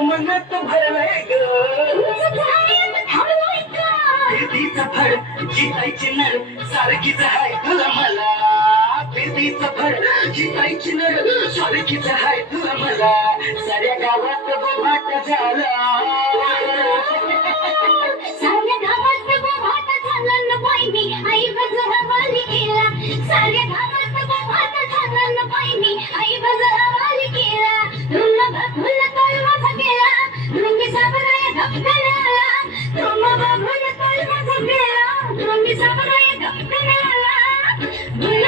मनात भरलंय ग फिरतीचं फळ जितायची नर सारखीच हाय तुला मला फिरतीचं फळ जितायची नर सारखीच हाय तुला मला साऱ्या गावात बोभाट झाला साऱ्या गावात बोभाट झाला न बाई मी आई हवाली केला साऱ्या गावात बोभाट झाला न बाई मी आई हवाली केला तुला बघून तोल माझा गेला तुम्ही साबराय धपकनाला तुम्हा बघून तोल माझा गेला तुम्ही साबराय धपकनाला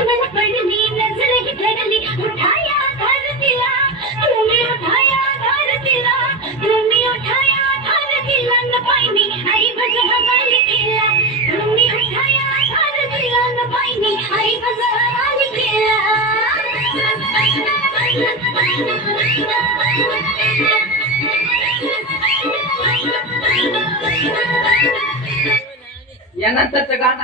मन पडली नजर ही धरली उठाया धरतीला तुम्ही उठाया धरतीला तुम्ही उठाया धरतीला न बाई मी आई हवाली केला तुम्ही उठाया धरतीला न बाई मी आई हवाली केला यानंतरचं गाणं